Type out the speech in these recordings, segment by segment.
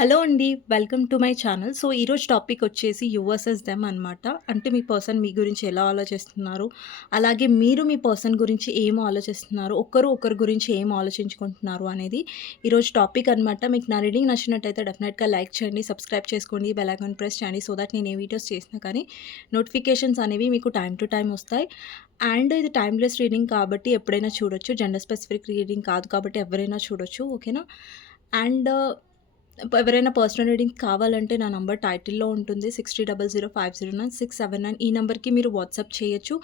Hello అండి. Welcome to my channel. So, ఈరోజు topic వచ్చేసి యూ వర్సెస్ దెమ్ అనమాట. అంటే మీ పర్సన్ మీ గురించి ఎలా ఆలోచిస్తున్నారు, అలాగే మీరు మీ పర్సన్ గురించి ఏం ఆలోచిస్తున్నారు, ఒకరి గురించి ఏం ఆలోచించుకుంటున్నారు అనేది ఈరోజు టాపిక్ అనమాట. మీకు నా రీడింగ్ నచ్చినట్టయితే డెఫినెట్‌గా లైక్ చేయండి, సబ్స్క్రైబ్ చేసుకోండి, బెల్ ఐకాన్ ప్రెస్ చేయండి. సో దట్ నేను ఏ వీడియోస్ చేసినా కానీ నోటిఫికేషన్స్ అనేవి మీకు టైమ్ టు టైమ్ వస్తాయి. అండ్ ఇది టైమ్‌లెస్ రీడింగ్ కాబట్టి ఎప్పుడైనా చూడొచ్చు. జెండర్ స్పెసిఫిక్ రీడింగ్ కాదు కాబట్టి ఎవరైనా చూడొచ్చు. ఓకేనా? అండ్ ఎవరైనా పర్సనల్ రీడింగ్ కావాలంటే నా నంబర్ టైటిల్‌లో ఉంటుంది. 6000509679 ఈ నంబర్‌కి మీరు వాట్సాప్ చేయొచ్చు.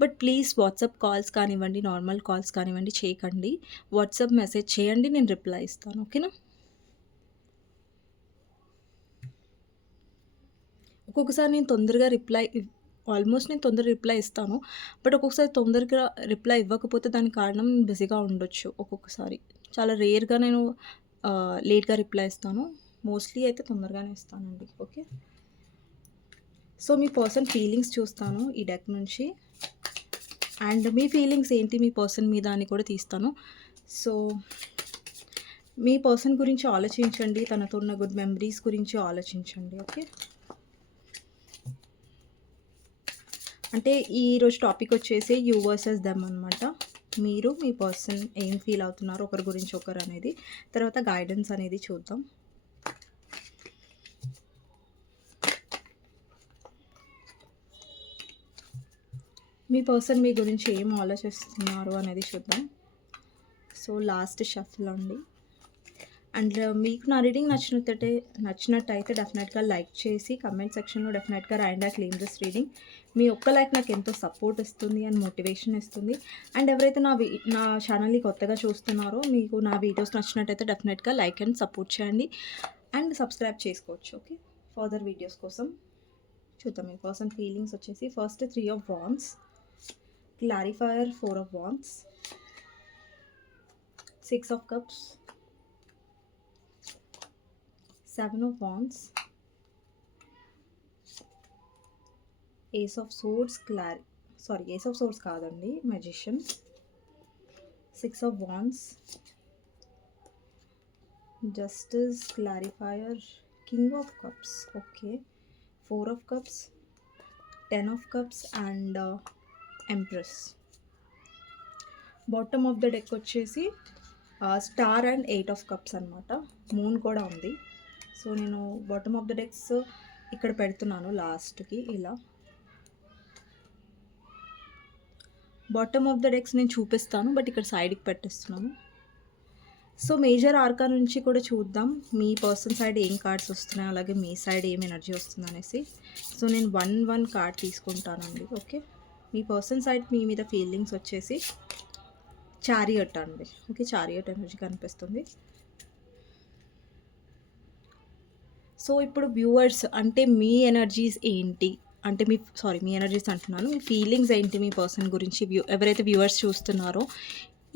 బట్ ప్లీజ్ వాట్సాప్ కాల్స్ కానివ్వండి, నార్మల్ కాల్స్ కానివ్వండి చేయకండి. వాట్సాప్ మెసేజ్ చేయండి. నేను రిప్లై ఇస్తాను. ఓకేనా? ఒక్కొక్కసారి నేను తొందరగా ఆల్మోస్ట్ నేను తొందరగా రిప్లై ఇస్తాను. బట్ ఒక్కొక్కసారి తొందరగా రిప్లై ఇవ్వకపోతే దానికి కారణం బిజీగా ఉండొచ్చు ఒక్కొక్కసారి. చాలా రేర్‌గా నేను లేట్‌గా రిప్లై ఇస్తాను. మోస్ట్‌లీ అయితే తొందరగానే ఇస్తానండి. ఓకే. సో, మీ పర్సన్ ఫీలింగ్స్ చూస్తాను ఈ డెక్ నుంచి. అండ్ మీ ఫీలింగ్స్ ఏంటి మీ పర్సన్ మీద అని కూడా తీస్తాను. సో, మీ పర్సన్ గురించి ఆలోచించండి. తనతో ఉన్న గుడ్ మెమరీస్ గురించి ఆలోచించండి. ఓకే. అంటే ఈరోజు టాపిక్ వచ్చేసి యూ వర్సెస్ దెమ్ అనమాట. మీరు మీ పర్సన్ ఏం ఫీల్ అవుతున్నారు ఒకరి గురించి ఒకరు అనేది. తర్వాత గైడెన్స్ అనేది చూద్దాం. మీ పర్సన్ మీ గురించి ఏం ఆలోచిస్తున్నారు అనేది చూద్దాం. సో లాస్ట్ షఫల్ అండి. అండ్ మీకు నా రీడింగ్ నచ్చినట్టయితే డెఫినెట్గా లైక్ చేసి కమెంట్ సెక్షన్లో డెఫినెట్గా రాయండి. I claim this reading. మీ ఒక్క లైక్ నాకు ఎంతో సపోర్ట్ ఇస్తుంది అండ్ మోటివేషన్ ఇస్తుంది. అండ్ ఎవరైతే నా ఛానల్ని కొత్తగా చూస్తున్నారో మీకు నా వీడియోస్ నచ్చినట్టయితే డెఫినెట్గా లైక్ అండ్ సపోర్ట్ చేయండి అండ్ సబ్స్క్రైబ్ చేసుకోవచ్చు. ఓకే. ఫర్దర్ వీడియోస్ కోసం చూద్దాం. మీ పర్సన్ ఫీలింగ్స్ వచ్చేసి first 3 of wands, clarifier 4 of wands, 6 of cups, 7 of wands, ace of swords, ace of swords కాదండి, magician, 6 of wands, justice, clarifier, king of cups, okay, 4 of cups, 10 of cups and empress. Bottom of the deck వచ్చేసి star and 8 of cups అనమాట. Moon కూడా ఉంది. So నేను bottom of the dex ఇక్కడ పెడుతున్నాను లాస్ట్కి. ఇలా బాటమ్ ఆఫ్ ద డెక్స్ నేను చూపిస్తాను, బట్ ఇక్కడ సైడ్కి పెట్టేస్తున్నాను. సో మేజర్ ఆర్కా నుంచి కూడా చూద్దాం మీ పర్సన్ సైడ్ ఏం కార్డ్స్ వస్తున్నాయి, అలాగే మీ సైడ్ ఏం ఎనర్జీ వస్తుంది అనేసి. సో నేను 1 కార్డ్ తీసుకుంటానండి. ఓకే. మీ పర్సన్ సైడ్ మీ మీద ఫీలింగ్స్ వచ్చేసి చారియట్ అండి. ఓకే. చారియట్ ఎనర్జీ కనిపిస్తుంది. సో ఇప్పుడు వ్యూవర్స్ అంటే మీ ఎనర్జీస్ ఏంటి అంటే మీ ఎనర్జీస్ అంటున్నాను, మీ ఫీలింగ్స్ ఏంటి మీ పర్సన్ గురించి. ఎవరైతే వ్యూవర్స్ చూస్తున్నారో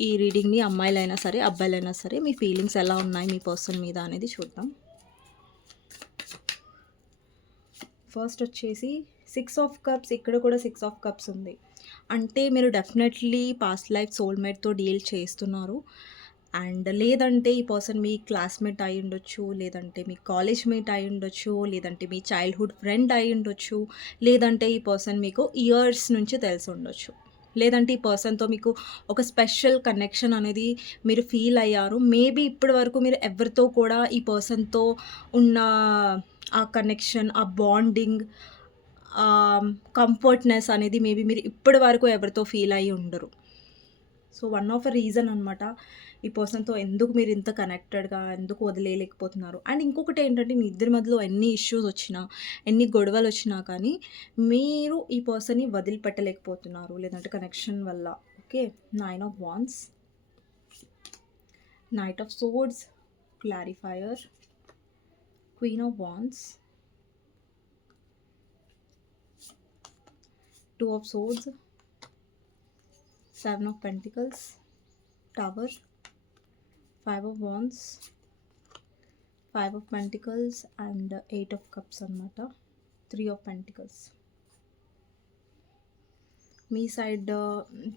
ఈ రీడింగ్ని, అమ్మాయిలైనా సరే అబ్బాయిలైనా సరే, మీ ఫీలింగ్స్ ఎలా ఉన్నాయి మీ పర్సన్ మీద అనేది చూద్దాం. ఫస్ట్ వచ్చేసి 6 ఆఫ్ కప్స్. ఇక్కడ కూడా 6 ఆఫ్ కప్స్ ఉంది. అంటే మీరు డెఫినెట్లీ పాస్ట్ లైఫ్ సోల్మేట్తో డీల్ చేస్తున్నారు. అండ్ లేదంటే ఈ పర్సన్ మీ క్లాస్మేట్ అయి ఉండొచ్చు, లేదంటే మీ కాలేజ్ మేట్ అయి ఉండొచ్చు, లేదంటే మీ చైల్డ్హుడ్ ఫ్రెండ్ అయి ఉండొచ్చు, లేదంటే ఈ పర్సన్ మీకు ఇయర్స్ నుంచి తెలిసి ఉండొచ్చు, లేదంటే ఈ పర్సన్తో మీకు ఒక స్పెషల్ కనెక్షన్ అనేది మీరు ఫీల్ అయ్యారు. మేబీ ఇప్పటి వరకు మీరు ఎవరితో కూడా ఈ పర్సన్తో ఉన్న ఆ కనెక్షన్, ఆ బాండింగ్, కంఫర్ట్నెస్ అనేది మేబీ మీరు ఇప్పటి వరకు ఎవరితో ఫీల్ అయ్యి ఉండరు. So one of a reason అనమాట ఈ పర్సన్తో ఎందుకు మీరు ఇంత కనెక్టెడ్గా ఎందుకు వదిలేయలేకపోతున్నారు. అండ్ ఇంకొకటి ఏంటంటే మీ ఇద్దరి మధ్యలో ఎన్ని ఇష్యూస్ వచ్చినా, ఎన్ని గొడవలు వచ్చినా కానీ మీరు ఈ పర్సన్ని వదిలిపెట్టలేకపోతున్నారు, లేదంటే కనెక్షన్ వల్ల. Okay. 9 of wands, knight of swords, clarifier, queen of wands, 2 of swords, 7 of pentacles, tower, 5 of wands, 5 of pentacles and 8 of cups అనమాట. 3 of pentacles. మీ సైడ్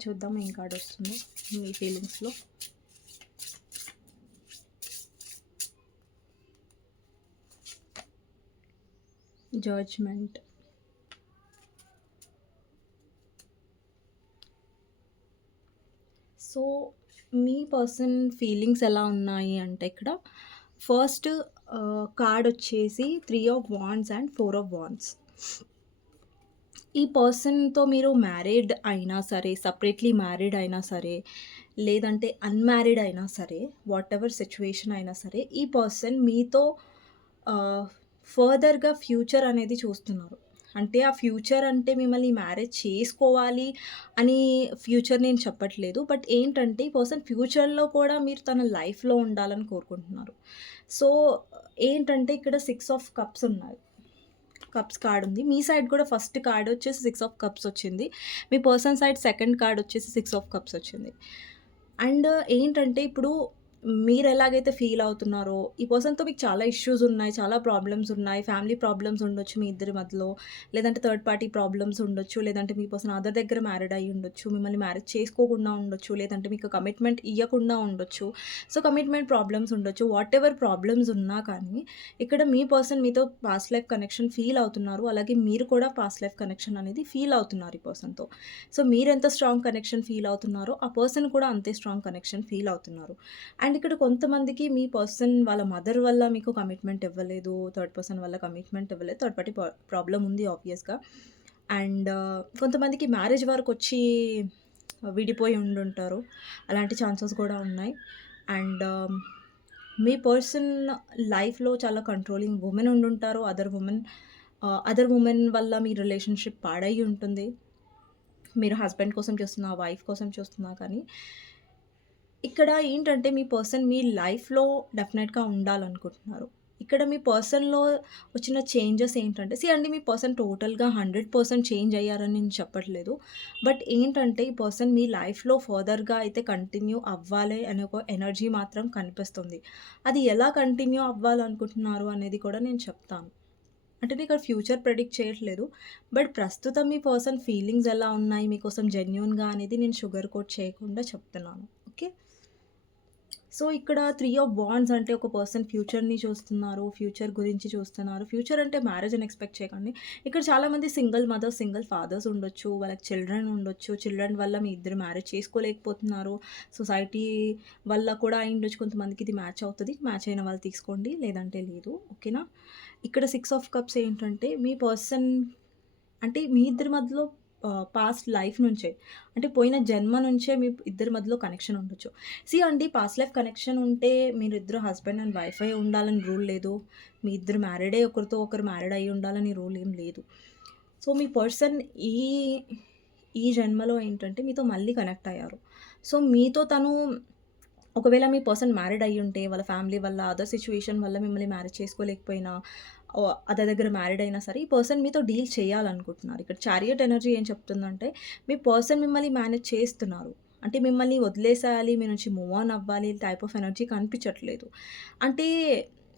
చూద్దాం ఏం కార్డ్ వస్తుందో మీ ఫీలింగ్స్లో. జడ్జ్‌మెంట్. సో, మీ పర్సన్ ఫీలింగ్స్ ఎలా ఉన్నాయి అంటే ఇక్కడ ఫస్ట్ కార్డొచ్చేసి 3 of wands and 4 of wands. ఈ పర్సన్‌తో మీరు మ్యారీడ్ అయినా సరే, సెపరేట్‌లీ మ్యారీడ్ అయినా సరే, లేదంటే అన్‌మ్యారీడ్ అయినా సరే, వాటెవర్ సిట్యుయేషన్ అయినా సరే, ఈ పర్సన్ మీతో ఆహ్, ఫర్దర్‌గా ఫ్యూచర్ అనేది చూస్తున్నారు. అంటే ఆ ఫ్యూచర్ అంటే మిమ్మల్ని మ్యారేజ్ చేసుకోవాలి అని ఫ్యూచర్ నేను చెప్పట్లేదు. బట్ ఏంటంటే ఈ పర్సన్ ఫ్యూచర్‌లో కూడా మీరు తన లైఫ్‌లో ఉండాలని కోరుకుంటున్నారు. సో, ఏంటంటే ఇక్కడ 6 ఆఫ్ కప్స్ ఉన్నాయి. కప్స్ కార్డ్ ఉంది. మీ సైడ్ కూడా ఫస్ట్ కార్డ్ వచ్చేసి 6 ఆఫ్ కప్స్ వచ్చింది. మీ పర్సన్ సైడ్ సెకండ్ కార్డ్ వచ్చేసి 6 ఆఫ్ కప్స్ వచ్చింది. అండ్ ఏంటంటే ఇప్పుడు మీరెలాగైతే ఫీల్ అవుతున్నారో, ఈ పర్సన్‌తో మీకు చాలా ఇష్యూస్ ఉన్నాయి, చాలా ప్రాబ్లమ్స్ ఉన్నాయి. ఫ్యామిలీ ప్రాబ్లమ్స్ ఉండొచ్చు మీ ఇద్దరి మధ్యలో. లేదంటే థర్డ్ పార్టీ ప్రాబ్లమ్స్ ఉండొచ్చు. లేదంటే మీ పర్సన్ అదర్ దగ్గర మ్యారీడ్ అయ్యి ఉండొచ్చు. మిమ్మల్ని మ్యారేజ్ చేసుకోకుండా ఉండొచ్చు. లేదంటే మీకు కమిట్మెంట్ ఇయ్యకుండా ఉండొచ్చు. సో, కమిట్మెంట్ ప్రాబ్లమ్స్ ఉండొచ్చు. వాటెవర్ ప్రాబ్లమ్స్ ఉన్నా కానీ ఇక్కడ మీ పర్సన్ మీతో పాస్ట్ లైఫ్ కనెక్షన్ ఫీల్ అవుతున్నారు. అలాగే మీరు కూడా పాస్ట్ లైఫ్ కనెక్షన్ అనేది ఫీల్ అవుతున్నారు ఈ పర్సన్‌తో. సో, మీరెంత స్ట్రాంగ్ కనెక్షన్ ఫీల్ అవుతున్నారో, ఆ పర్సన్ కూడా అంతే స్ట్రాంగ్ కనెక్షన్ ఫీల్ అవుతున్నారు. అండ్ ఇక్కడ కొంతమందికి మీ పర్సన్ వాళ్ళ మదర్ వల్ల మీకు కమిట్మెంట్ ఇవ్వలేదు. థర్డ్ పర్సన్ వల్ల కమిట్మెంట్ ఇవ్వలేదు. థర్డ్ పార్టీ ప్రాబ్లమ్ ఉంది ఆబ్వియస్‌గా. అండ్ కొంతమందికి మ్యారేజ్ వరకొచ్చి విడిపోయి ఉండుంటారు. అలాంటి ఛాన్సెస్ కూడా ఉన్నాయి. అండ్ మీ పర్సన్ లైఫ్‌లో చాలా కంట్రోలింగ్ వుమెన్ ఉండుంటారు. అదర్ వుమెన్ వల్ల మీ రిలేషన్‌షిప్ పాడయ్యి ఉంటుంది. మీరు హస్బెండ్ కోసం చూస్తున్నా, వైఫ్ కోసం చూస్తున్నా కానీ ఇక్కడ ఏంటంటే మీ పర్సన్ మీ లైఫ్‌లో డెఫినెట్‌గా ఉండాలనుకుంటున్నారు. ఇక్కడ మీ పర్సన్‌లో వచ్చిన చేంజెస్ ఏంటంటే అండి మీ పర్సన్ టోటల్‌గా 100% చేంజ్ అయ్యారని నేను చెప్పట్లేదు. బట్ ఏంటంటే ఈ పర్సన్ మీ లైఫ్‌లో ఫర్దర్‌గా అయితే కంటిన్యూ అవ్వాలి అనే ఒక ఎనర్జీ మాత్రం కనిపిస్తుంది. అది ఎలా కంటిన్యూ అవ్వాలనుకుంటున్నారు అనేది కూడా నేను చెప్తాను. అంటే నేను ఇక్కడ ఫ్యూచర్ ప్రెడిక్ట్ చేయట్లేదు. బట్ ప్రస్తుతం మీ పర్సన్ ఫీలింగ్స్ ఎలా ఉన్నాయి మీకోసం జెన్యూన్‌గా అనేది నేను షుగర్ కోట్ చేయకుండా చెప్తున్నాను. ఓకే. సో, ఇక్కడ 3 ఆఫ్ వాండ్స్ అంటే ఒక పర్సన్ ఫ్యూచర్‌ని చూస్తున్నారు. ఫ్యూచర్ గురించి చూస్తున్నారు. ఫ్యూచర్ అంటే మ్యారేజ్ అని ఎక్స్‌పెక్ట్ చేయకండి. ఇక్కడ చాలామంది సింగిల్ మదర్స్, సింగిల్ ఫాదర్స్ ఉండొచ్చు. వాళ్ళకి చిల్డ్రన్ ఉండొచ్చు. చిల్డ్రన్ వల్ల మీ ఇద్దరు మ్యారేజ్ చేసుకోలేకపోతున్నారు. సొసైటీ వల్ల కూడా అయ్యుండొచ్చు. కొంతమందికి ఇది మ్యాచ్ అవుతది. మ్యాచ్ అయిన వాళ్ళు తీసుకోండి. లేదంటే లేదు. ఓకేనా? ఇక్కడ 6 ఆఫ్ కప్స్ ఏంటంటే మీ పర్సన్ అంటే మీ ఇద్దరి మధ్యలో పాస్ట్ లైఫ్ నుంచే అంటే పోయిన జన్మ నుంచే మీ ఇద్దరి మధ్యలో కనెక్షన్ ఉండొచ్చు. అండి పాస్ట్ లైఫ్ కనెక్షన్ ఉంటే మీరిద్దరు హస్బెండ్ అండ్ వైఫ్ అయ్యి ఉండాలని రూల్ లేదు. మీ ఇద్దరు మ్యారీడే ఒకరితో ఒకరు మ్యారీడ్ అయ్యి ఉండాలని రూల్ ఏం లేదు. సో, మీ పర్సన్ ఈ ఈ జన్మలో ఏంటంటే మీతో మళ్ళీ కనెక్ట్ అయ్యారు. సో, మీతో తను ఒకవేళ మీ పర్సన్ మ్యారీడ్ అయ్యుంటే, వాళ్ళ ఫ్యామిలీ వల్ల, అదర్ సిట్యుయేషన్ వల్ల మిమ్మల్ని మ్యారేజ్ చేసుకోలేకపోయినా, అదర్ దగ్గర మ్యారీడ్ అయినా సరే, ఈ పర్సన్ మీతో డీల్ చేయాలనుకుంటున్నారు. ఇక్కడ చారియట్ ఎనర్జీ ఏం చెప్తుందంటే, మీ పర్సన్ మిమ్మల్ని మేనేజ్ చేస్తున్నారు. అంటే మిమ్మల్ని వదిలేసేయాలి, మీ నుంచి మూవ్ ఆన్ అవ్వాలి టైప్ ఆఫ్ ఎనర్జీ కనిపించట్లేదు. అంటే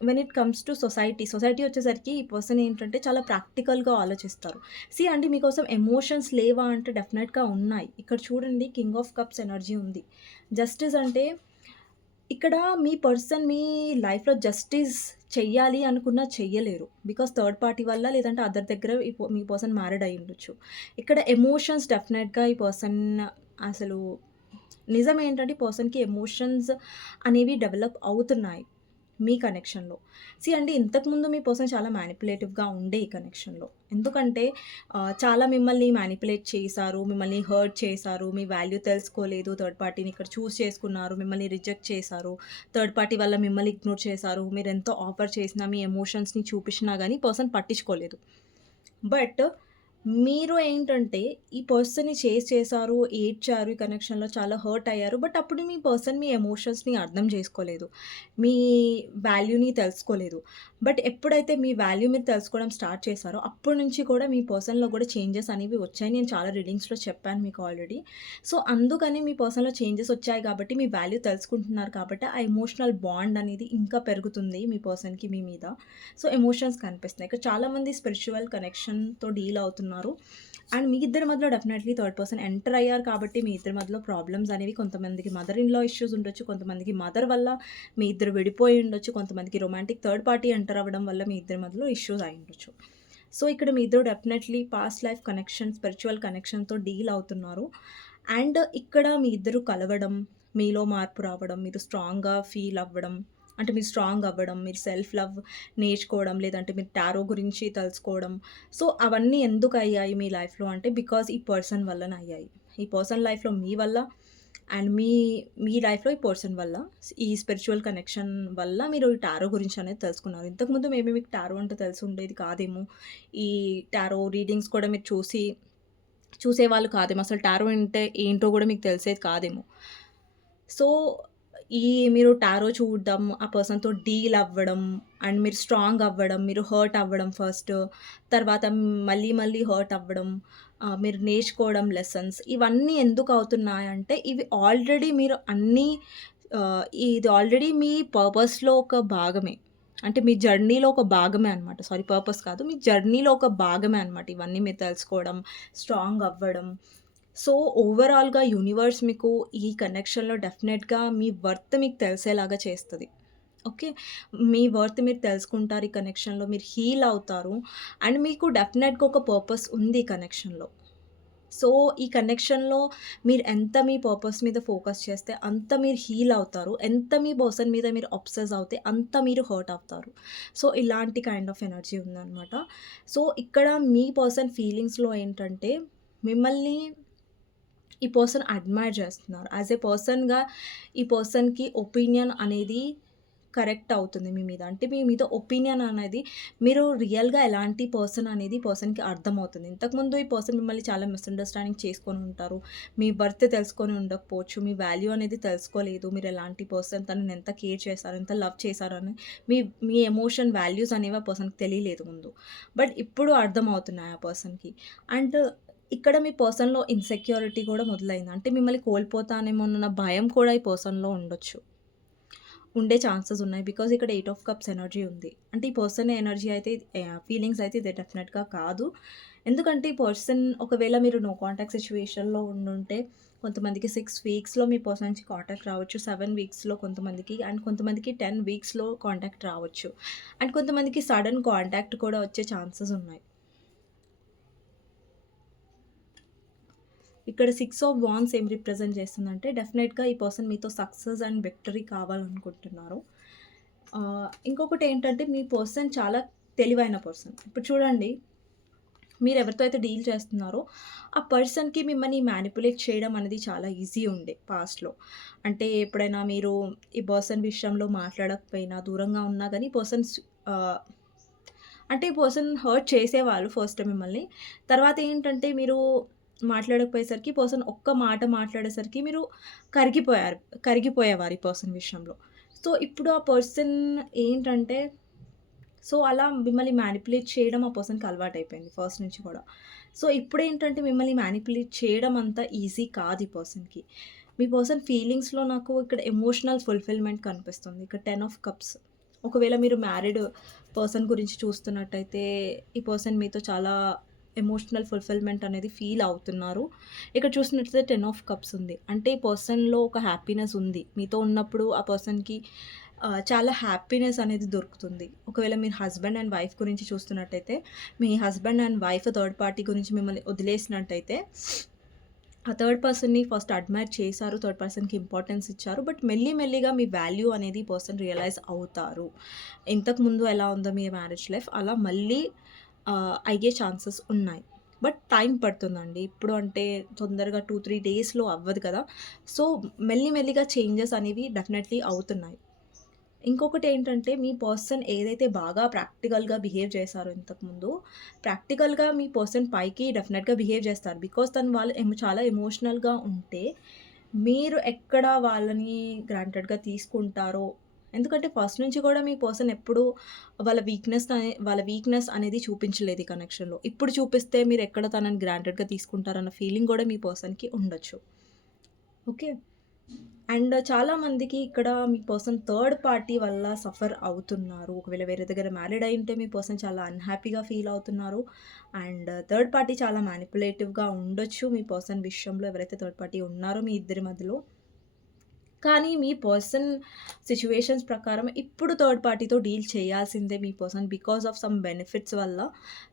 when it comes to society వచ్చేసరికి ఈ పర్సన్ ఏంటంటే చాలా ప్రాక్టికల్‌గా ఆలోచిస్తారు. అండి మీకోసం ఎమోషన్స్ లేవా అంటే డెఫినెట్‌గా ఉన్నాయి. ఇక్కడ చూడండి కింగ్ ఆఫ్ కప్స్ ఎనర్జీ ఉంది. జస్టిస్ అంటే ఇక్కడ మీ పర్సన్ మీ లైఫ్‌లో జస్టిస్ చెయ్యాలి అనుకున్నా చెయ్యలేరు. బికాజ్ థర్డ్ పార్టీ వల్ల లేదంటే అదర్ దగ్గర మీ పర్సన్ మ్యారీడ్ అయ్యుండొచ్చు. ఇక్కడ ఎమోషన్స్ డెఫినెట్‌గా ఈ పర్సన్ అసలు నిజమేంటంటే ఈ పర్సన్‌కి ఎమోషన్స్ అనేవి డెవలప్ అవుతున్నాయి. మీ కనెక్షన్‌లో. అండి ఇంతకుముందు మీ పర్సన్ చాలా మ్యానిపులేటివ్‌గా ఉండే ఈ కనెక్షన్‌లో. ఎందుకంటే చాలా మిమ్మల్ని మ్యానిపులేట్ చేశారు. మిమ్మల్ని హర్ట్ చేశారు. మీ వాల్యూ తెలుసుకోలేదు. థర్డ్ పార్టీని ఇక్కడ చూజ్ చేసుకున్నారు. మిమ్మల్ని రిజెక్ట్ చేశారు. థర్డ్ పార్టీ వల్ల మిమ్మల్ని ఇగ్నోర్ చేశారు. మీరెంతో ఆఫర్ చేసినా, మీ ఎమోషన్స్‌ని చూపించినా గానీ పర్సన్ పట్టించుకోలేదు. బట్ మీరు ఏంటంటే ఈ పర్సన్‌ని చేజ్ చేశారు, ఏడ్చారు ఈ కనెక్షన్‌లో చాలా హర్ట్ అయ్యారు. బట్ అప్పుడు మీ పర్సన్ మీ ఎమోషన్స్‌ని అర్థం చేసుకోలేదు. మీ వాల్యూని తెలుసుకోలేదు. బట్ ఎప్పుడైతే మీ వాల్యూ మీరు తెలుసుకోవడం స్టార్ట్ చేశారో అప్పటి నుంచి కూడా మీ పర్సన్‌లో కూడా చేంజెస్ అనేవి వచ్చాయి. నేను చాలా రీడింగ్స్‌లో చెప్పాను మీకు ఆల్రెడీ. సో, అందుకని మీ పర్సన్‌లో చేంజెస్ వచ్చాయి కాబట్టి మీ వాల్యూ తెలుసుకుంటున్నారు కాబట్టి ఆ ఎమోషనల్ బాండ్ అనేది ఇంకా పెరుగుతుంది మీ పర్సన్‌కి మీ మీద. సో, ఎమోషన్స్ కనిపిస్తున్నాయి. ఇక్కడ చాలామంది స్పిరిచ్యువల్ కనెక్షన్‌తో డీల్ అవుతున్నారు. అండ్ మీ ఇద్దరి మధ్యలో డెఫినెట్‌లీ థర్డ్ పర్సన్ ఎంటర్ అయ్యారు కాబట్టి మీ ఇద్దరి మధ్యలో ప్రాబ్లమ్స్ అనేవి కొంతమందికి మదర్ ఇన్ లా ఇష్యూస్ ఉండొచ్చు. కొంతమందికి మదర్ వల్ల మీ ఇద్దరు విడిపోయి ఉండొచ్చు. కొంతమందికి రొమాంటిక్ థర్డ్ పార్టీ ఎంటర్ అవ్వడం వల్ల మీ ఇద్దరి మధ్యలో ఇష్యూస్ అయ్యుండొచ్చు. సో, ఇక్కడ మీ ఇద్దరు definitely past life connection, spiritual కనెక్షన్‌తో డీల్ అవుతున్నారు. అండ్ ఇక్కడ మీ ఇద్దరు కలవడం, మీలో మార్పు రావడం, మీరు స్ట్రాంగ్‌గా ఫీల్ అవ్వడం, అంటే మీరు స్ట్రాంగ్ అవ్వడం, మీరు సెల్ఫ్ లవ్ నేర్చుకోవడం, లేదంటే మీరు టారో గురించి తెలుసుకోవడం. సో, అవన్నీ ఎందుకయ్యాయి మీ లైఫ్‌లో అంటే బికాజ్ ఈ పర్సన్ వల్లనే అయ్యాయి. ఈ పర్సన్ లైఫ్‌లో మీ వల్ల అండ్ మీ లైఫ్‌లో ఈ పర్సన్ వల్ల, ఈ స్పిరిచ్యువల్ కనెక్షన్ వల్ల మీరు ఈ టారో గురించి అనేది తెలుసుకున్నారు. ఇంతకుముందు మేబీ మీకు టారో అంటే తెలిసి ఉండేది కాదేమో. ఈ టారో రీడింగ్స్ కూడా మీరు చూసేవాళ్ళు కాదేమో. అసలు టారో అంటే ఏంటో గూడా మీకు తెలిసేది కాదేమో. సో, ఈ మీరు టారో చూడడం, ఆ పర్సన్‌తో డీల్ అవ్వడం అండ్ మీరు స్ట్రాంగ్ అవ్వడం, మీరు హర్ట్ అవ్వడం ఫస్ట్. తర్వాత మళ్ళీ మళ్ళీ హర్ట్ అవ్వడం, మీరు నేర్చుకోవడం లెసన్స్ ఇవన్నీ ఎందుకు అవుతున్నాయంటే ఇవి ఆల్రెడీ మీరు అన్నీ ఇది ఆల్రెడీ మీ పర్పస్‌లో ఒక భాగమే. అంటే మీ జర్నీలో ఒక భాగమే అనమాట. సారీ, పర్పస్ కాదు. మీ జర్నీలో ఒక భాగమే అనమాట. ఇవన్నీ మీరు తెలుసుకోవడం, స్ట్రాంగ్ అవ్వడం. సో, ఓవరాల్‌గా యూనివర్స్ మీకు ఈ కనెక్షన్‌లో డెఫినెట్‌గా మీ వర్త్ మీకు తెలిసేలాగా చేస్తది. ఓకే. మీ వర్త్ మీరు తెలుసుకుంటారు ఈ కనెక్షన్‌లో. మీరు హీల్ అవుతారు. అండ్ మీకు డెఫినెట్‌గా ఒక పర్పస్ ఉంది ఈ కనెక్షన్‌లో. సో, ఈ కనెక్షన్‌లో మీరు ఎంత మీ పర్పస్ మీద ఫోకస్ చేస్తే అంత మీరు హీల్ అవుతారు. ఎంత మీ పర్సన్ మీద మీరు అబ్సెస్ అవుతే అంత మీరు హర్ట్ అవుతారు. సో, ఇలాంటి కైండ్ ఆఫ్ ఎనర్జీ ఉందనమాట. సో, ఇక్కడ మీ పర్సన్ ఫీలింగ్స్‌లో ఏంటంటే మిమ్మల్ని ఈ పర్సన్ అడ్మైర్ చేస్తున్నారు. యాస్ ఎ పర్సన్‌గా ఈ పర్సన్‌కి ఒపీనియన్ అనేది కరెక్ట్ అవుతుంది మీ మీద. అంటే మీ మీద ఒపీనియన్ అనేది మీరు రియల్‌గా ఎలాంటి పర్సన్ అనేది పర్సన్‌కి అర్థమవుతుంది. ఇంతకుముందు ఈ పర్సన్ మిమ్మల్ని చాలా మిస్‌అండర్‌స్టాండింగ్ చేసుకొని ఉంటారు. మీ వర్త్ తెలుసుకొని ఉండకపోవచ్చు. మీ వాల్యూ అనేది తెలుసుకోలేదు. మీరు ఎలాంటి పర్సన్, తనని ఎంత కేర్ చేశారు, ఎంత లవ్ చేశారని మీ మీ ఎమోషన్ వాల్యూస్ అనేవి ఆ పర్సన్‌కి తెలియలేదు ముందు. బట్ ఇప్పుడు అర్థమవుతున్నాయి ఆ పర్సన్‌కి. అండ్ ఇక్కడ మీ పర్సన్‌లో ఇన్‌సెక్యూరిటీ కూడా మొదలైంది. అంటే మిమ్మల్ని కోల్పోతానేమోనన్న భయం కూడా ఈ పర్సన్‌లో ఉండొచ్చు. ఉండే ఛాన్సెస్ ఉన్నాయి. బికాజ్ ఇక్కడ 8 ఆఫ్ కప్స్ ఎనర్జీ ఉంది. అంటే ఈ పర్సన్ ఎనర్జీ అయితే ఫీలింగ్స్ అయితే ఇది డెఫినెట్‌గా కాదు. ఎందుకంటే ఈ పర్సన్ ఒకవేళ మీరు నో కాంటాక్ట్ సిట్యుయేషన్‌లో ఉండుంటే కొంతమందికి 6 వీక్స్‌లో మీ పర్సన్ నుంచి కాంటాక్ట్ రావచ్చు. 7 వీక్స్‌లో కొంతమందికి అండ్ కొంతమందికి 10 వీక్స్‌లో కాంటాక్ట్ రావచ్చు. అండ్ కొంతమందికి సడెన్ కాంటాక్ట్ కూడా వచ్చే ఛాన్సెస్ ఉన్నాయి. ఇక్కడ 6 ఆఫ్ వాండ్స్ ఏం రిప్రజెంట్ చేస్తుందంటే డెఫినెట్‌గా ఈ పర్సన్ మీతో సక్సెస్ అండ్ విక్టరీ కావాలనుకుంటున్నారు. ఇంకొకటేంటంటే మీ పర్సన్ చాలా తెలివైన పర్సన్. ఇప్పుడు చూడండి, మీరెవరితో అయితే డీల్ చేస్తున్నారో ఆ పర్సన్‌కి మిమ్మల్ని మ్యానిపులేట్ చేయడం అనేది చాలా ఈజీ ఉండే పాస్ట్‌లో. అంటే ఎప్పుడైనా మీరు ఈ పర్సన్ విషయంలో మాట్లాడకపోయినా, దూరంగా ఉన్నా గానీ ఆహ్, అంటే ఈ పర్సన్ హర్ట్ చేసేవాళ్ళు ఫస్ట్ మిమ్మల్ని. తర్వాతేంటంటే మీరు మాట్లాడకపోయేసరికి పర్సన్ ఒక్క మాట మాట్లాడేసరికి మీరు కరిగిపోయారు. కరిగిపోయేవారు ఈ పర్సన్ విషయంలో. సో, ఇప్పుడు ఆ పర్సన్ ఏంటంటే సో, అలా మిమ్మల్ని మ్యానిపులేట్ చేయడం ఆ పర్సన్‌కి అలవాటయిపోయింది ఫస్ట్ నుంచి కూడా. సో, ఇప్పుడేంటంటే మిమ్మల్ని మ్యానిపులేట్ చేయడం అంత ఈజీ కాదు ఈ పర్సన్‌కి. మీ పర్సన్ ఫీలింగ్స్‌లో నాకు ఇక్కడ ఎమోషనల్ ఫుల్‌ఫిల్‌మెంట్ కనిపిస్తుంది. ఇక్కడ 10 ఆఫ్ కప్స్. ఒకవేళ మీరు మ్యారీడ్ పర్సన్ గురించి చూస్తున్నట్టయితే ఈ పర్సన్ మీతో చాలా ఎమోషనల్ ఫుల్‌ఫిల్‌మెంట్ అనేది ఫీల్ అవుతున్నారు. ఇక్కడ చూసినట్లయితే 10 ఆఫ్ కప్స్ ఉంది. అంటే ఈ పర్సన్‌లో ఒక హ్యాపీనెస్ ఉంది. మీతో ఉన్నప్పుడు ఆ పర్సన్‌కి చాలా హ్యాపీనెస్ అనేది దొరుకుతుంది. ఒకవేళ మీరు హస్బెండ్ అండ్ వైఫ్ గురించి చూస్తున్నట్టయితే, మీ husband and wife third party గురించి మిమ్మల్ని వదిలేసినట్టయితే, ఆ థర్డ్ పర్సన్‌ని ఫస్ట్ అడ్మైర్ చేశారు. థర్డ్ పర్సన్‌కి ఇంపార్టెన్స్ ఇచ్చారు. బట్ మెల్లి మెల్లిగా మీ వాల్యూ అనేది పర్సన్ రియలైజ్ అవుతారు. ఇంతకుముందు ఎలా ఉందో మీ మ్యారేజ్ లైఫ్ అలా మళ్ళీ అయ్యే ఛాన్సెస్ ఉన్నాయి. బట్ టైం పడుతుందండి. ఇప్పుడు అంటే తొందరగా 2, 3 డేస్‌లో అవ్వదు కదా! సో, మెల్లి మెల్లిగా చేంజెస్ అనేవి డెఫినెట్‌లీ అవుతున్నాయి. ఇంకొకటేంటంటే మీ పర్సన్ ఏదైతే బాగా ప్రాక్టికల్‌గా బిహేవ్ చేశారో ఇంతకుముందు, ప్రాక్టికల్‌గా మీ పర్సన్ పైకి డెఫినెట్‌గా బిహేవ్ చేస్తారు. బికాజ్ తను వాళ్ళు చాలా ఎమోషనల్‌గా ఉంటే, మీరు ఎక్కడ వాళ్ళని గ్రాంటెడ్‌గా తీసుకుంటారో, ఎందుకంటే ఫస్ట్ నుంచి కూడా మీ పర్సన్ ఎప్పుడూ వాళ్ళ వీక్‌నెస్ అనేది చూపించలేదు ఈ కనెక్షన్‌లో. ఇప్పుడు చూపిస్తే మీరెక్కడ తనని గ్రాంటెడ్‌గా తీసుకుంటారన్న ఫీలింగ్ కూడా మీ పర్సన్‌కి ఉండొచ్చు. ఓకే. అండ్ చాలామందికి ఇక్కడ మీ పర్సన్ థర్డ్ పార్టీ వల్ల సఫర్ అవుతున్నారు. ఒకవేళ వేరే దగ్గర మ్యారీడ్ అయ్యుంటే మీ పర్సన్ చాలా అన్‌హ్యాపీగా ఫీల్ అవుతున్నారు. అండ్ థర్డ్ పార్టీ చాలా మ్యానిపులేటివ్‌గా ఉండొచ్చు మీ పర్సన్ విషయంలో ఎవరైతే థర్డ్ పార్టీ ఉన్నారో మీ ఇద్దరి మధ్యలో. కానీ మీ పర్సన్ సిట్యుయేషన్స్ ప్రకారం ఇప్పుడు థర్డ్ పార్టీతో డీల్ చేయాల్సిందే మీ person because of some benefits వల్ల.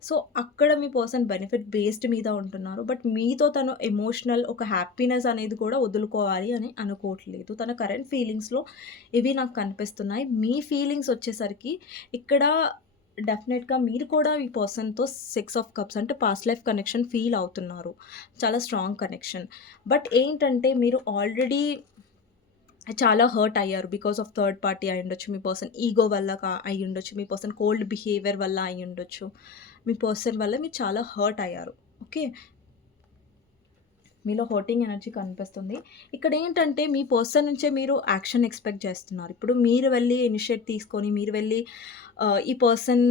సో, అక్కడ మీ పర్సన్ బెనిఫిట్ బేస్డ్ మీద ఉంటున్నారు. బట్ మీతో తను ఎమోషనల్ ఒక హ్యాపీనెస్ అనేది కూడా వదులుకోవాలి అని అనుకోవట్లేదు. తన కరెంట్ ఫీలింగ్స్‌లో ఇవి నాకు కనిపిస్తున్నాయి. మీ ఫీలింగ్స్ వచ్చేసరికి ఇక్కడ డెఫినెట్‌గా మీరు కూడా ఈ పర్సన్‌తో 6 ఆఫ్ కప్స్ అంటే పాస్ట్ లైఫ్ కనెక్షన్ ఫీల్ అవుతున్నారు. చాలా స్ట్రాంగ్ కనెక్షన్. బట్ ఏంటంటే మీరు ఆల్రెడీ చాలా హర్ట్ అయ్యారు. బికాస్ ఆఫ్ థర్డ్ పార్టీ అయ్యుండొచ్చు. మీ పర్సన్ ఈగో వల్ల అయ్యుండొచ్చు. మీ పర్సన్ కోల్డ్ బిహేవియర్ వల్ల అయ్యుండొచ్చు. మీ పర్సన్ వల్ల మీరు చాలా హర్ట్ అయ్యారు. ఓకే. మీలో హర్టింగ్ ఎనర్జీ కనిపిస్తుంది. ఇక్కడేంటంటే మీ పర్సన్ నుంచే మీరు యాక్షన్ ఎక్స్‌పెక్ట్ చేస్తున్నారు. ఇప్పుడు మీరు వెళ్లి ఇనిషియేట్ తీసుకొని మీరు వెళ్లి ఈ పర్సన్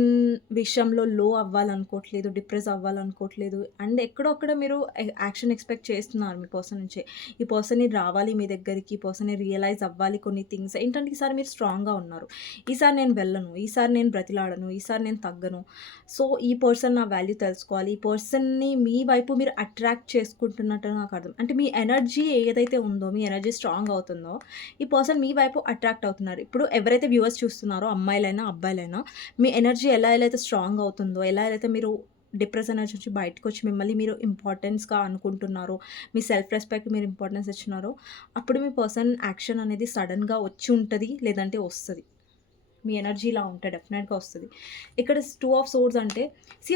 విషయంలో లో అవ్వాలనుకోవట్లేదు, డిప్రెస్ అవ్వాలనుకోవట్లేదు. అండ్ ఎక్కడో అక్కడ మీరు యాక్షన్ ఎక్స్‌పెక్ట్ చేస్తున్నారు మీ పర్సన్ నుంచే. ఈ పర్సన్‌ని రావాలి మీ దగ్గరికి, ఈ పర్సన్‌ని రియలైజ్ అవ్వాలి కొన్ని థింగ్స్. ఏంటంటే ఈసారి మీరు స్ట్రాంగ్‌గా ఉన్నారు. ఈసారి నేను వెళ్ళను, ఈసారి నేను బ్రతిలాడను, ఈసారి నేను తగ్గను. సో, ఈ పర్సన్ నా వాల్యూ తెలుసుకోవాలి. ఈ పర్సన్‌ని మీ వైపు మీరు అట్రాక్ట్ చేసుకుంటున్నట్టు నాకు అర్థం. అంటే మీ ఎనర్జీ ఏదైతే ఉందో, మీ ఎనర్జీ స్ట్రాంగ్ అవుతుందో, ఈ పర్సన్ మీ వైపు అట్రాక్ట్ అవుతున్నారు. ఇప్పుడు ఎవరైతే వ్యూవర్స్ చూస్తున్నారో అమ్మాయిలైనా, అబ్బాయిలైనా మీ ఎనర్జీ ఎలా అయితే స్ట్రాంగ్ అవుతుందో, ఎలా అయితే మీరు డిప్రెస్ ఎనర్జీ నుంచి బయటకొచ్చి మిమ్మల్ని మీరు ఇంపార్టెన్స్‌గా అనుకుంటున్నారో, మీ సెల్ఫ్ రెస్పెక్ట్ మీరు ఇంపార్టెన్స్ ఇచ్చినారో, అప్పుడు మీ పర్సన్ యాక్షన్ అనేది సడెన్‌గా వచ్చి ఉంటది. లేదంటే వస్తది. మీ ఎనర్జీ ఇలా ఉంటే డెఫినెట్‌గా వస్తది. ఇక్కడ 2 ఆఫ్ సోర్డ్స్ అంటే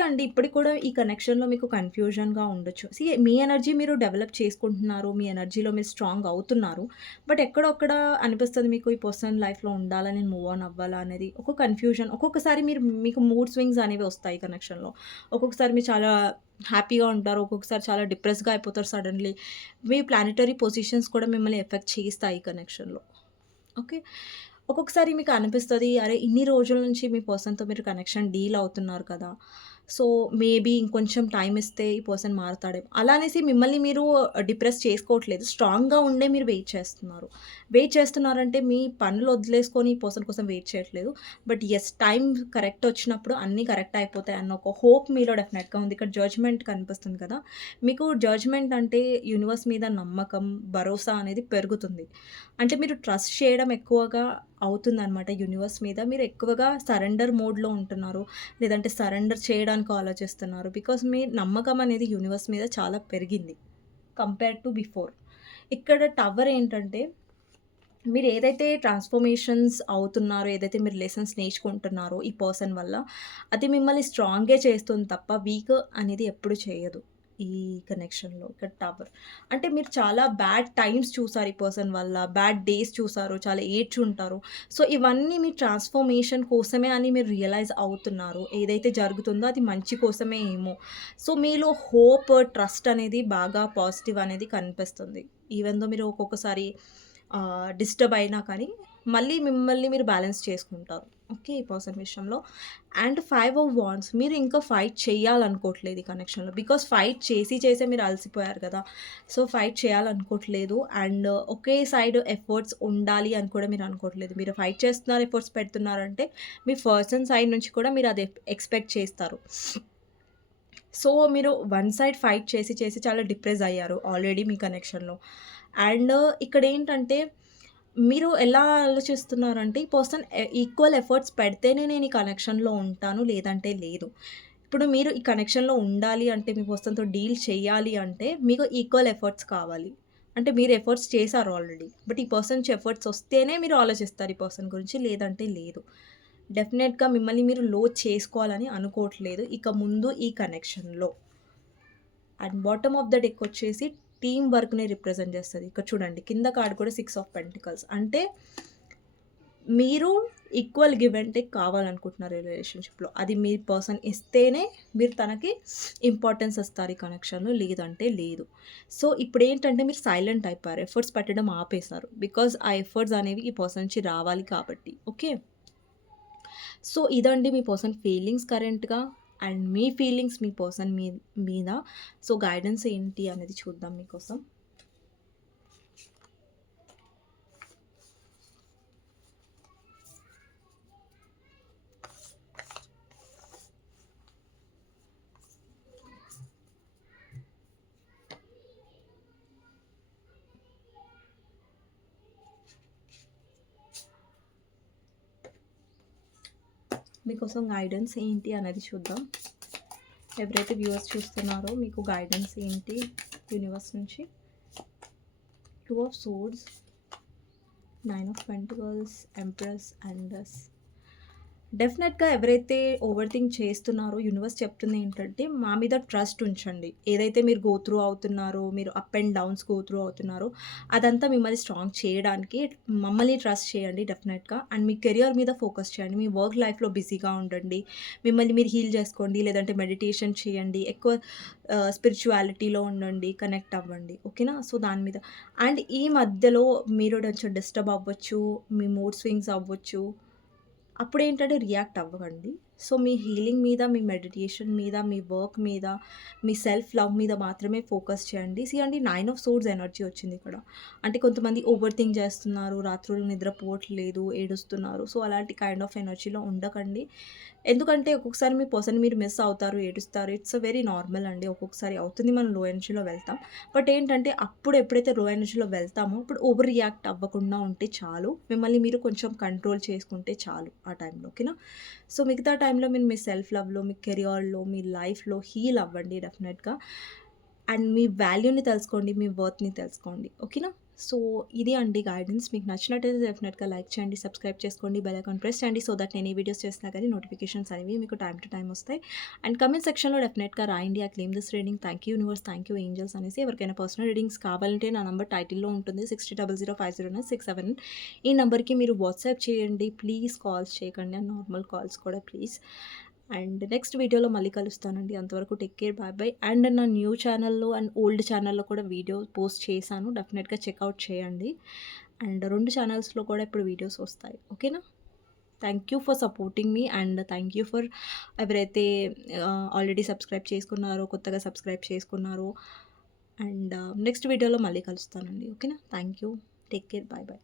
అండి ఇప్పటికి కూడా ఈ కనెక్షన్‌లో మీకు కన్‌ఫ్యూజన్‌గా ఉండొచ్చు. మీ ఎనర్జీ మీరు డెవలప్ చేసుకుంటున్నారు. మీ ఎనర్జీలో మీరు స్ట్రాంగ్ అవుతున్నారు. బట్ ఎక్కడో అక్కడ అనిపిస్తది మీకు ఈ పర్సన్ లైఫ్‌లో ఉండాలా? నేను మూవ్ ఆన్ అవ్వాలా? అనేది ఒక కన్‌ఫ్యూజన్. ఒక్కొక్కసారి మీకు మూడ్ స్వింగ్స్ అనేవి వస్తాయి కనెక్షన్‌లో. ఒక్కొక్కసారి మీరు చాలా హ్యాపీగా ఉంటారు. ఒక్కొక్కసారి చాలా డిప్రెస్‌గా అయిపోతారు సడెన్‌లీ. మీ ప్లానెటరీ పొజిషన్స్ కూడా మిమ్మల్ని ఎఫెక్ట్ చేస్తాయి ఈ కనెక్షన్‌లో. ఓకే. ఒక్కొక్కసారి మీకు అనిపిస్తది, అరే! ఇన్ని రోజుల నుంచి మీ పర్సన్‌తో మీరు కనెక్షన్ డీల్ అవుతున్నారు కదా! సో, మేబీ ఇంకొంచెం టైమ్ ఇస్తే ఈ పర్సన్ మారతాడేమో. అలా అనేసి మిమ్మల్ని మీరు డిప్రెస్ చేసుకోవట్లేదు. స్ట్రాంగ్‌గా ఉండే మీరు వెయిట్ చేస్తున్నారు. వెయిట్ చేస్తున్నారంటే మీ పనులు వదిలేసుకొని ఈ పర్సన్ కోసం వెయిట్ చేయట్లేదు. బట్ యెస్ టైమ్ కరెక్ట్ వచ్చినప్పుడు అన్నీ కరెక్ట్ అయిపోతాయి అన్న ఒక హోప్ మీలో డెఫినెట్‌గా ఉంది. ఇక్కడ జడ్జ్‌మెంట్ కనిపిస్తుంది కదా! మీకు జడ్జ్‌మెంట్ అంటే యూనివర్స్ మీద నమ్మకం, భరోసా అనేది పెరుగుతుంది. అంటే మీరు ట్రస్ట్ చేయడం ఎక్కువగా అవుతుందనమాట యూనివర్స్ మీద. మీరు ఎక్కువగా సరెండర్ మోడ్‌లో ఉంటున్నారు. లేదంటే సరెండర్ చేయడానికి ఆలోచిస్తున్నారు. బికాజ్ మీ నమ్మకం అనేది యూనివర్స్ మీద చాలా పెరిగింది. Compare to before. ఇక్కడ టవర్ ఏంటంటే మీరు ఏదైతే ట్రాన్స్‌ఫర్మేషన్స్ అవుతున్నారో, ఏదైతే మీరు లెసన్స్ నేర్చుకుంటున్నారో ఈ పర్సన్ వల్ల, అది మిమ్మల్ని స్ట్రాంగే చేస్తుంది తప్ప వీక్ అనేది ఎప్పుడు చేయదు. ఈ కనెక్షన్‌లో ఇక్కడ టవర్. అంటే మీరు చాలా బ్యాడ్ టైమ్స్ చూసారు ఈ పర్సన్ వల్ల. బ్యాడ్ డేస్ చూసారు. చాలా ఏడ్చుంటారు. సో, ఇవన్నీ మీ ట్రాన్స్‌ఫర్మేషన్ కోసమే అని మీరు రియలైజ్ అవుతున్నారు. ఏదైతే జరుగుతుందో అది మంచి కోసమే ఏమో. సో, మీలో హోప్, ట్రస్ట్ అనేది బాగా పాజిటివ్ అనేది కనిపిస్తుంది. ఈవెన్ దో మీరు ఒక్కొక్కసారి డిస్టర్బ్ అయినా కానీ, మళ్ళీ మిమ్మల్ని మీరు బ్యాలెన్స్ చేసుకుంటారు. ఓకే. ఈ పర్సన్ విషయంలో. అండ్ 5 ఆఫ్ వాండ్స్ మీరు ఇంకా ఫైట్ చేయాలనుకోవట్లేదు ఈ కనెక్షన్‌లో. బికాజ్ ఫైట్ చేసే మీరు అలసిపోయారు కదా! సో, ఫైట్ చేయాలనుకోవట్లేదు. అండ్ ఒకే సైడ్ ఎఫర్ట్స్ ఉండాలి అని కూడా మీరు అనుకోవట్లేదు. మీరు ఫైట్ చేస్తున్నారు, ఎఫర్ట్స్ పెడుతున్నారంటే, మీ పర్సన్ సైడ్ నుంచి కూడా మీరు అది ఎక్స్‌పెక్ట్ చేస్తారు. సో, మీరు వన్ సైడ్ ఫైట్ చేసి చాలా డిప్రెస్ అయ్యారు ఆల్రెడీ మీ కనెక్షన్‌లో. అండ్ ఇక్కడేంటంటే మీరు ఎలా ఆలోచిస్తున్నారంటే ఈ పర్సన్ ఈక్వల్ ఎఫర్ట్స్ పెడితేనే నేను ఈ కనెక్షన్‌లో ఉంటాను. లేదంటే లేదు. ఇప్పుడు మీరు ఈ కనెక్షన్‌లో ఉండాలి అంటే మీ పర్సన్‌తో డీల్ చేయాలి అంటే మీకు ఈక్వల్ ఎఫర్ట్స్ కావాలి. అంటే మీరు ఎఫర్ట్స్ చేశారు ఆల్రెడీ. బట్ ఈ పర్సన్ నుంచి ఎఫర్ట్స్ వస్తేనే మీరు ఆలోచిస్తారు ఈ పర్సన్ గురించి. లేదంటే లేదు. డెఫినెట్‌గా మిమ్మల్ని మీరు లో చేసుకోవాలని అనుకోవట్లేదు ఇక ముందు ఈ కనెక్షన్‌లో. And bottom of the deck వచ్చేసి టీమ్ వర్క్‌ని రిప్రజెంట్ చేస్తది. ఇక్కడ చూడండి కింద కార్డ్ కూడా 6 ఆఫ్ పెంటికల్స్. అంటే మీరు ఈక్వల్ గివ్ అండ్ టేక్ కావాలనుకుంటున్నారు ఈ రిలేషన్‌షిప్‌లో. అది మీ పర్సన్ ఇస్తేనే మీరు తనకి ఇంపార్టెన్స్ ఇస్తారు ఈ కనెక్షన్‌లో. లేదంటే లేదు. సో, ఇప్పుడేంటంటే మీరు సైలెంట్ అయిపోయారు. ఎఫర్ట్స్ పెట్టడం ఆపేశారు. బికాజ్ ఆ ఎఫర్ట్స్ అనేవి ఈ పర్సన్ నుంచి రావాలి కాబట్టి. ఓకే. సో, ఇదండి మీ పర్సన్ ఫీలింగ్స్ కరెంట్‌గా. అండ్ మీ ఫీలింగ్స్ మీ పర్సన్ మీద. సో, గైడెన్స్ ఏంటి అనేది చూద్దాం మీకోసం. మీకోసం గైడెన్స్ ఏంటి అనేది చూద్దాం. ఎవరైతే వ్యూవర్స్ చూస్తున్నారో మీకు గైడెన్స్ ఏంటి యూనివర్స్ నుంచి? 2 of swords, 9 of pentacles, empress and డెఫినెట్‌గా ఎవరైతే ఓవర్ థింక్ చేస్తున్నారో యూనివర్స్ చెప్తుంది ఏంటంటే, మా మీద ట్రస్ట్ ఉంచండి. ఏదైతే మీరు గో త్రూ అవుతున్నారో, మీరు up and downs go through అవుతున్నారో, అదంతా మిమ్మల్ని స్ట్రాంగ్ చేయడానికి మమ్మల్ని ట్రస్ట్ చేయండి డెఫినెట్‌గా. అండ్ మీ కెరియర్ మీద ఫోకస్ చేయండి. మీ వర్క్ లైఫ్‌లో బిజీగా ఉండండి. మిమ్మల్ని మీరు హీల్ చేసుకోండి. లేదంటే మెడిటేషన్ చేయండి. ఎక్కువ స్పిరిచువాలిటీలో ఉండండి. కనెక్ట్ అవ్వండి. ఓకేనా? సో, దాని మీద అండ్ ఈ మధ్యలో మీరు కొంచెం డిస్టర్బ్ అవ్వచ్చు. మీ మూడ్ స్వింగ్స్ అవ్వచ్చు. అప్పుడేంటంటే రియాక్ట్ అవ్వకండి. సో, మీ హీలింగ్ మీద, మీ మెడిటేషన్ మీద, మీ వర్క్ మీద, మీ సెల్ఫ్ లవ్ మీద మాత్రమే ఫోకస్ చేయండి. అండి 9 ఆఫ్ సోర్డ్స్ ఎనర్జీ వచ్చిందిక్కడ. అంటే కొంతమంది ఓవర్ థింక్ చేస్తున్నారు, రాత్రులు నిద్రపోవట్లేదు, ఏడుస్తున్నారు. సో, అలాంటి కైండ్ ఆఫ్ ఎనర్జీలో ఉండకండి. ఎందుకంటే ఒక్కొక్కసారి మీ పర్సన్ మీరు మిస్ అవుతారు, ఏడుస్తారు. ఇట్స్ వెరీ నార్మల్ అండి. ఒక్కొక్కసారి అవుతుంది. మనం లో ఎనర్జీలో వెళ్తాం. బట్ ఏంటంటే అప్పుడు ఎప్పుడైతే లో ఎనర్జీలో వెళ్తామో అప్పుడు ఓవర్ రియాక్ట్ అవ్వకుండా ఉంటే చాలు. మిమ్మల్ని మీరు కొంచెం కంట్రోల్ చేసుకుంటే చాలు ఆ టైంలో. ఓకేనా? సో, మిగతా టైంలో మీరు మీ సెల్ఫ్ లవ్‌లో, మీ కెరియర్‌లో, మీ లైఫ్‌లో హీల్ అవ్వండి డెఫినెట్‌గా. అండ్ మీ వాల్యూని తెలుసుకోండి. మీ వర్త్‌ని తెలుసుకోండి. ఓకేనా? సో, ఇది అండి గైడెన్స్. మీకు నచ్చినట్టయితే డెఫినెట్‌గా లైక్ చేయండి, సబ్స్క్రైబ్ చేసుకోండి, బెల్ ఐకాన్ ప్రెస్ చేయండి. సో దట్ నేను ఏ వీడియోస్ చేసినా కానీ నోటిఫికేషన్స్ అనేవి మీకు టైమ్ టు టైమ్ వస్తాయి. అండ్ కామెంట్ సెక్షన్‌లో డెఫినెట్‌గా రాయండి. I claim this reading. Thank you universe, thank you angels అనేసి. ఎవరికైనా పర్సనల్ రీడింగ్స్ కావాలంటే నా నంబర్ టైటిల్‌లో ఉంటుంది. 6000509678. ఈ నంబర్‌కి మీరు వాట్సాప్ చేయండి. ప్లీజ్ కాల్స్ చేయకండి. నార్మల్ కాల్స్ కూడా ప్లీజ్. అండ్ నెక్స్ట్ వీడియోలో మళ్ళీ కలుస్తానండి. అంతవరకు take care. Bye bye. And నా న్యూ ఛానల్‌లో అండ్ ఓల్డ్ ఛానల్‌లో కూడా వీడియో పోస్ట్ చేశాను. డెఫినెట్‌గా చెక్‌ఔట్ చేయండి. అండ్ 2 ఛానల్స్‌లో కూడా ఇప్పుడు వీడియోస్ వస్తాయి. ఓకేనా? Thank you for supporting me and thank you for ఎవరైతే ఆల్రెడీ సబ్స్క్రైబ్ చేసుకున్నారో, కొత్తగా సబ్స్క్రైబ్ చేసుకున్నారో. అండ్ నెక్స్ట్ వీడియోలో మళ్ళీ కలుస్తానండి. ఓకేనా? Thank you. Take care. Bye bye.